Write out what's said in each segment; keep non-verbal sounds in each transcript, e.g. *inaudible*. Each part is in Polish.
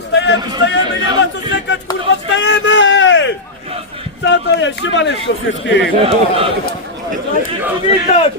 Wstajemy, wstajemy, nie ma co czekać, kurwa, wstajemy! Co to jest? Siemaneczko wszystkim! Trzeba *laughs* się przywitać!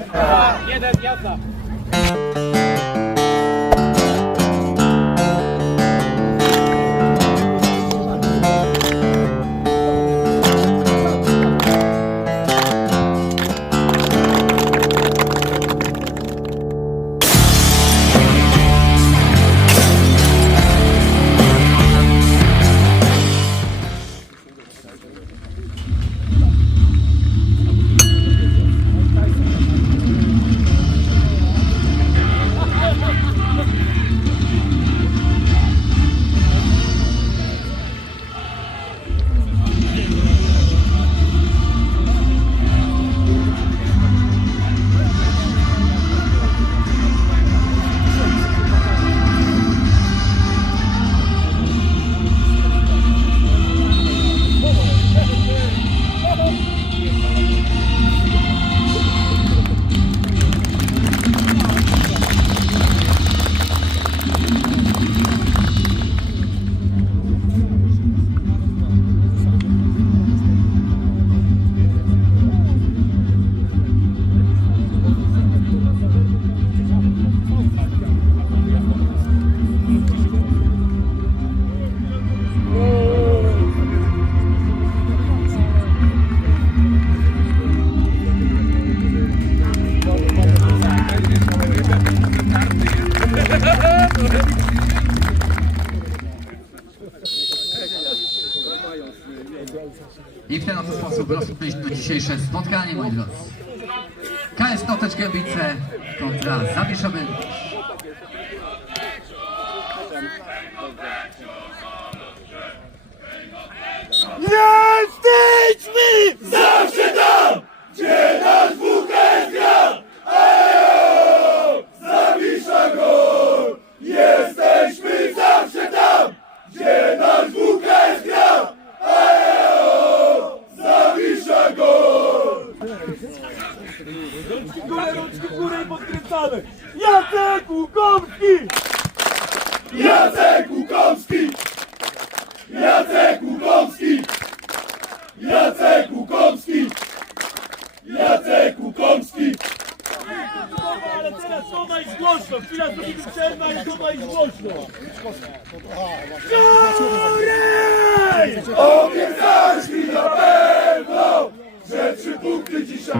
Dzisiejsze spotkanie, moi drodzy. KS Notecz Gębice kontra Zawisza Będz. Jesteśmy zawsze tam, gdzie nasz WKS gra! Ajo! Zawisza gol! Jesteśmy zawsze tam, gdzie nasz WKS gra! Ajo! Zawisza gol! Rączki w górę, rączki w górę i podkręcamy! Jacek Łukomski! Jacek Łukomski! Jacek Łukomski! Jacek Łukomski! Jacek Łukomski! Ale teraz doma i głośno! Chwila zrobimy przerwę i doma i głośno! Górej! Obiecałeś mi na pewno, że trzy punkty dzisiaj...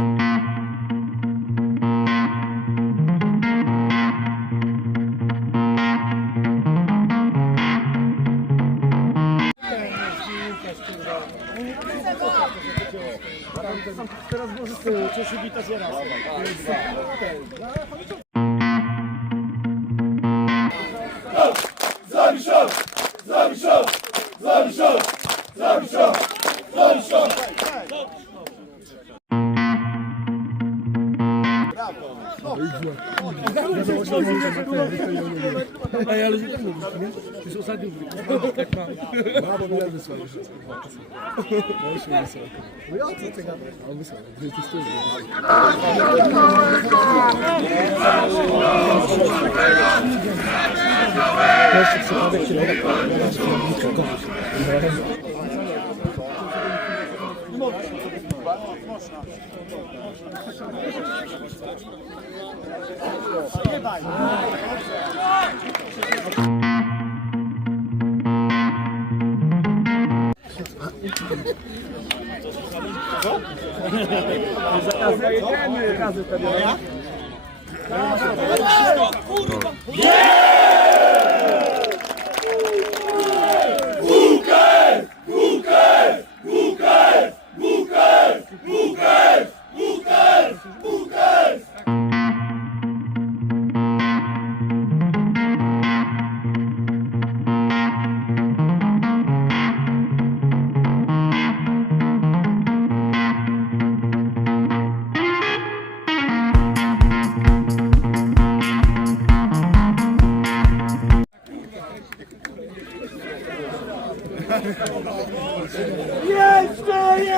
fantasy. Ayarlayacak mısın? Bir sosyal değil mi? Ne yapabilirdin sen? Ne işin var sen? Bu ya atı tekrar. Abi sen. Bir istiyorum. Gerçekten sadece kirada. Çok kalmış. WKS!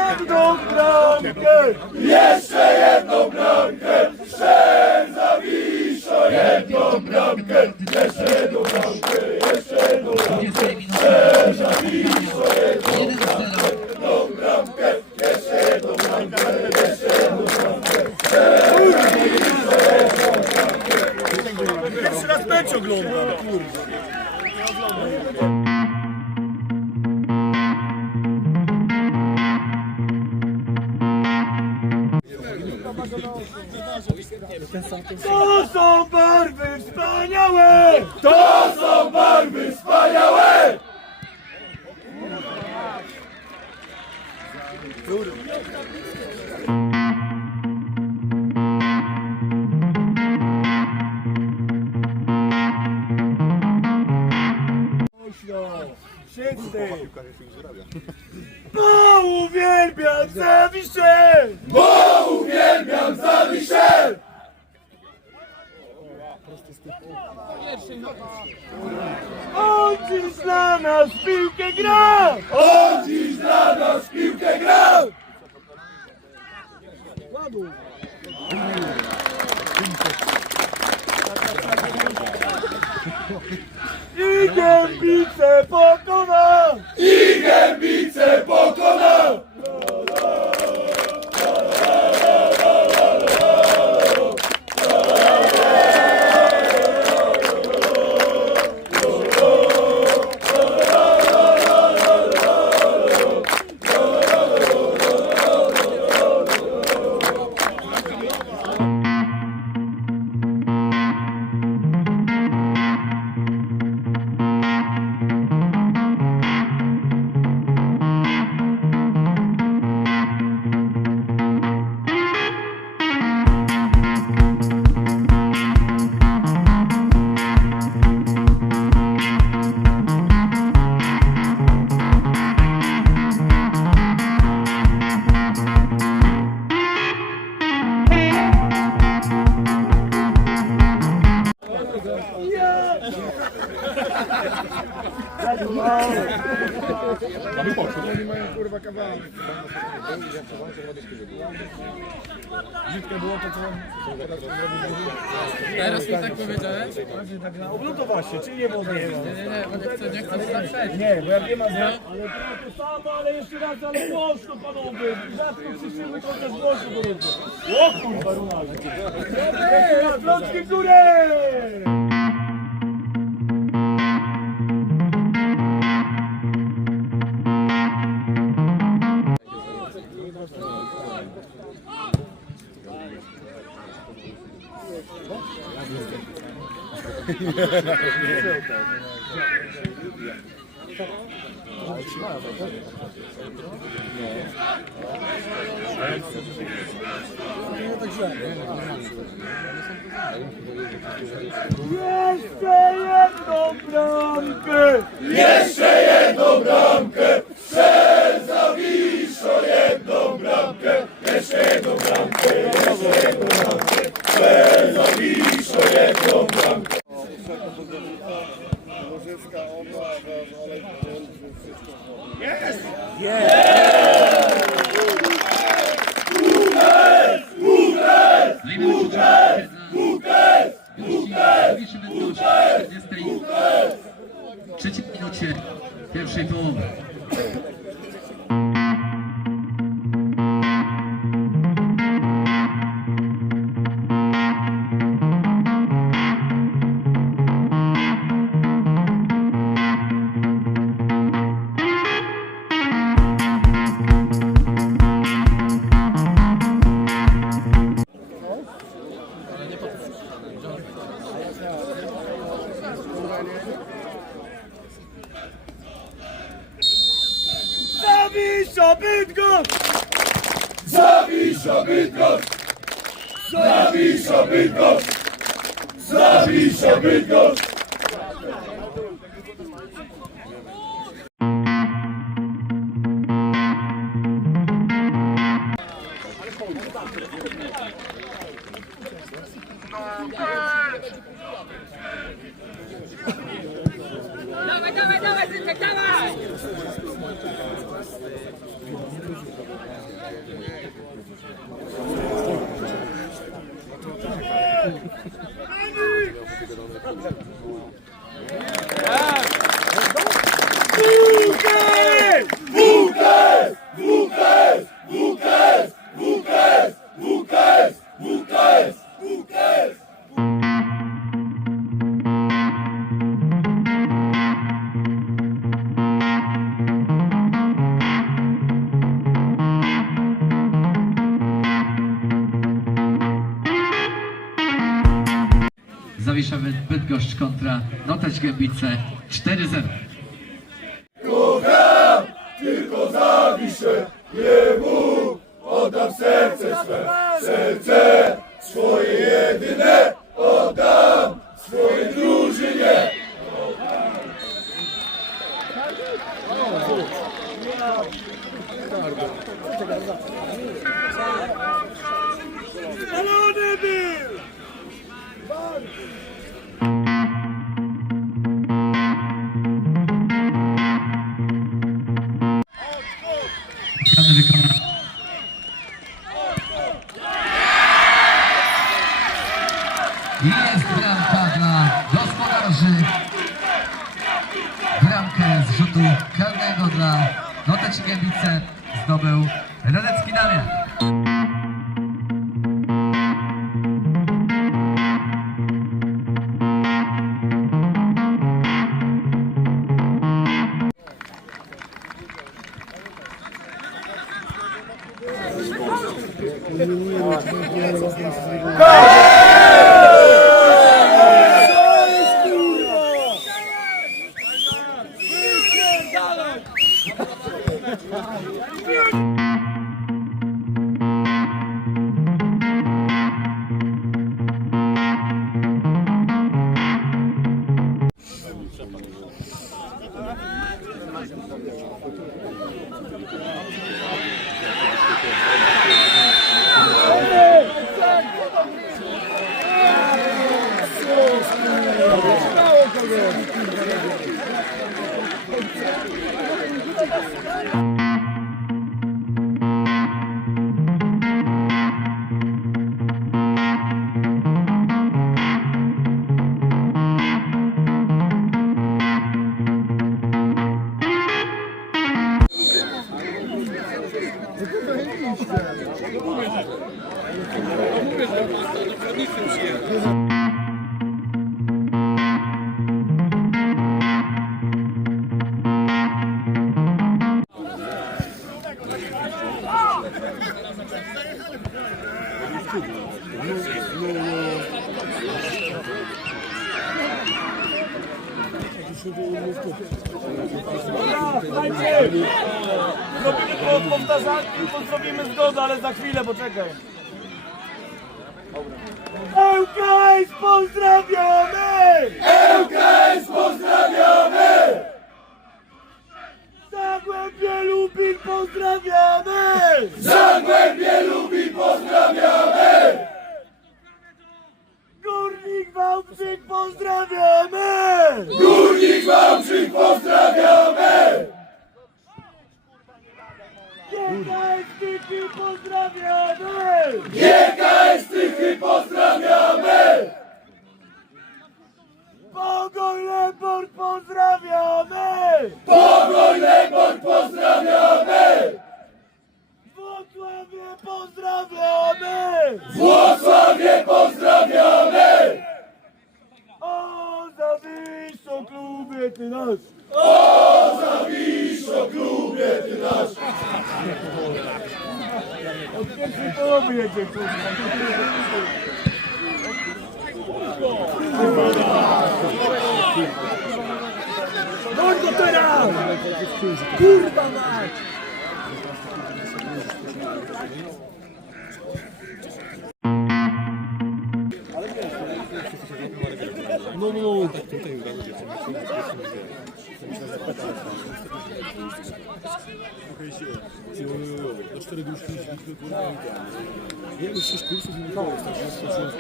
Jedną bramkę! Jeszcze jedną bramkę! Strzel Zawiszo jedną bramkę! Jeszcze jedną bramkę! Jeszcze jedną 20 minuty. 1-0. Wszyscy! Gębice pokona! Powiedziałeś? No to właśnie, czy nie mogę? Nie, nie, bo nie chcę, nie chcę się zaprzeć. Nie, bo jak nie ma za... Ale to to samo, ale jeszcze raz, ale głośno panowie! Rzadko słyszymy chociaż głośno panowie! O kurwa, Ronaldo! Dobra, Wrocki w górę! Jeszcze jedną bramkę! Jeszcze jedną bramkę! Strzel Zawiszo jedną bramkę! Jeszcze jedną bramkę! Zawisza Bydgoszcz! Zawisza Bydgoszcz! Zawisza Bydgoszcz! Kontra Noteć Gębice 4-0. Kocham, tylko zawiszę jemu, Bramkę z rzutu karnego dla Gębice zdobył Radecki Damian. 个，就是。Wałbrzych pozdrawiamy! Górnik Wałbrzych pozdrawiamy! GKS Tychy pozdrawiamy! GKS Tychy pozdrawiamy! Pogoń Lebor pozdrawiamy! Pogoń Lebor pozdrawiamy! Włocławie pozdrawiamy! Włocławie pozdrawiamy! O Zawiszą klubie ty nasz! O Zawiszą klubie ty nasz! Od pierwszej połowy jedzie kurwa. Mordo teraz! Kurwa mać! Ну, ну. Я бы шесть курсов не дал, так что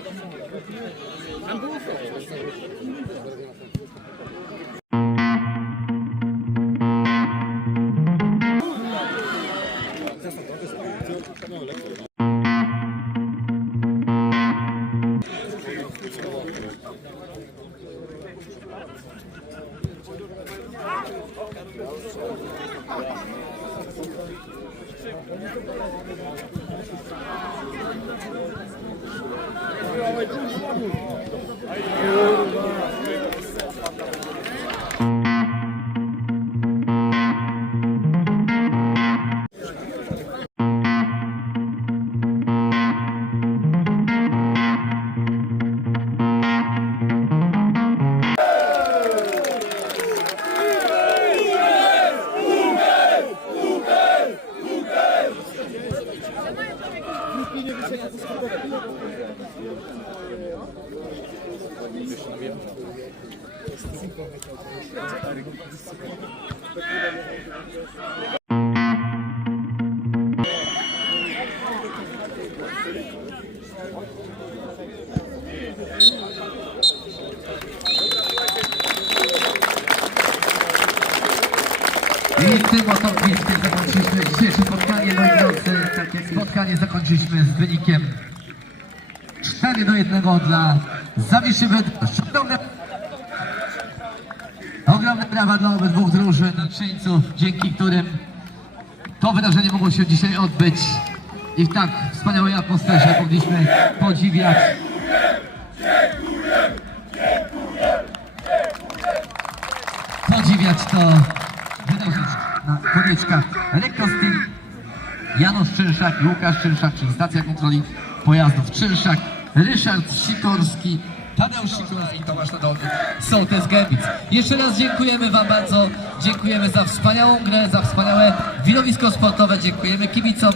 No, let's go. I tym oto bliskiem zakończyliśmy dzisiejsze spotkanie, moi drodzy. Takie spotkanie zakończyliśmy z wynikiem 4 do 1 dla Zawiszy Bydgoszcz. Drużyn, czyńców, dzięki którym to wydarzenie mogło się dzisiaj odbyć. I w tak wspaniałej atmosferze mogliśmy podziwiać. Podziwiać to wydarzenie na konieczkach Rekostin, Janusz Czynszak Łukasz Czynszak, czyli stacja kontroli pojazdów. Czynszak, Ryszard Sikorski, Tadeusz Sikorski i Tomasz Nadolny, sołtys Gębic. Jeszcze raz dziękujemy Wam bardzo, dziękujemy za wspaniałą grę, za wspaniałe widowisko sportowe, dziękujemy kibicom,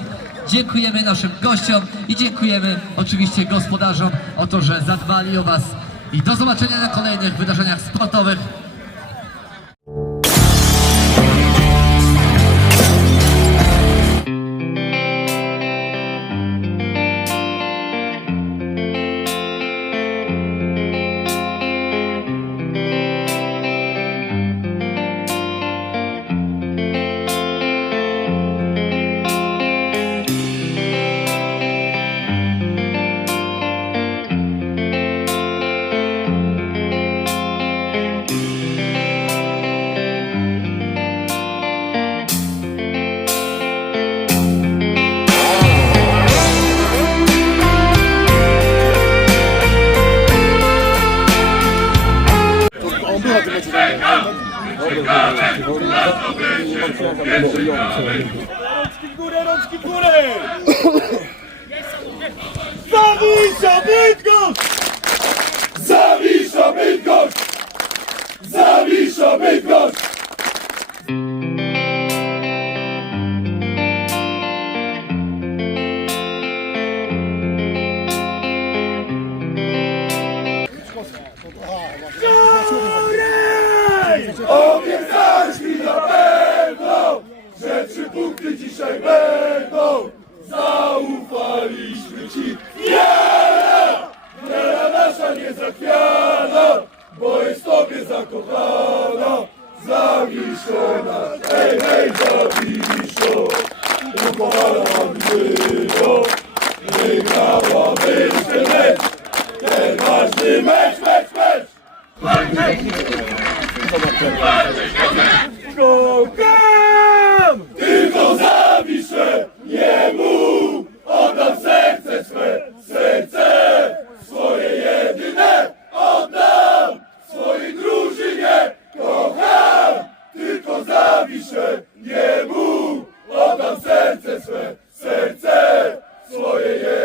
dziękujemy naszym gościom i dziękujemy oczywiście gospodarzom o to, że zadbali o Was. I do zobaczenia na kolejnych wydarzeniach sportowych. Rączki w górę, rączki w górę! Zawisza Bydgoszcz! Zawisza Bydgoszcz! Zawisza Bydgoszcz! Dzisiaj będą. Zaufaliśmy ci. Wiara!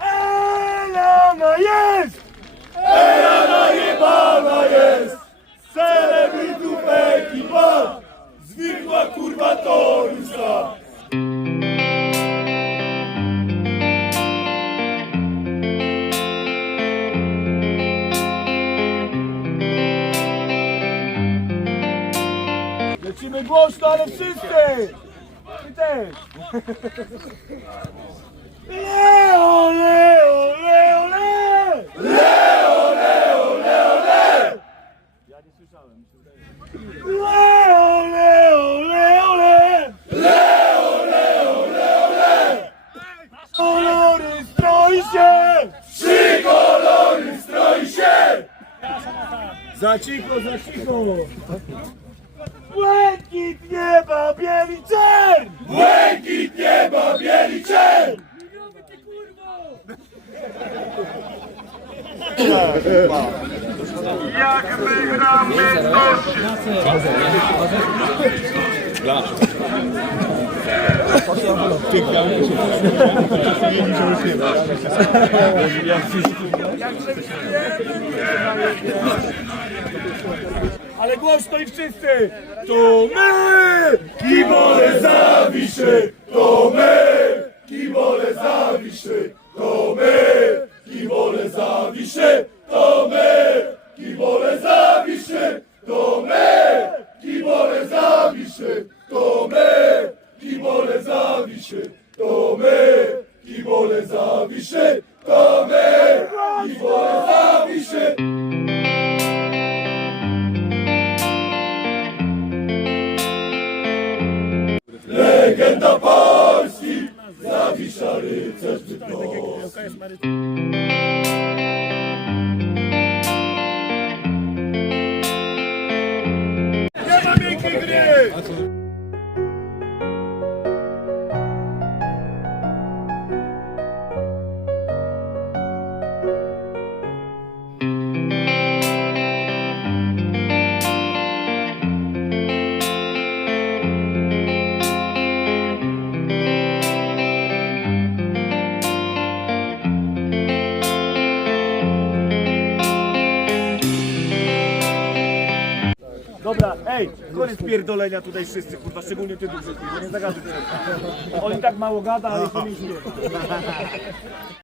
Elana jest! Elana jebana jest! Celebrytów ekipa! Zwykła kurwa torusa! ale wszyscy! Ty też! Leo, Leo, Leo, Leo! Leo, Leo, Leo, Leo! Ja nie słyszałem. Leo, Leo, Leo, Leo! Leo, Leo, Leo, Leo! Kolory, stroj się! Trzy kolory, stroj się! Za cicho, za cicho! Jak wygramy Ale głośno i wszyscy! To my! Kibole zawiszy! To my! Kibole zawiszy! To my! Kibole zawiszy! To my! Kibole zawiszy! To my! Kibole zawiszy! To my! Kibole zawiszy! To my! Kibole zawiszy! To my! Kibole zawiszy! Legenda Polski, Zawisza rycerz. Absolutely. Pierdolenia tutaj wszyscy, kurwa, szczególnie ty kurwa, nie. On i tak mało gada, ale nie śmieje.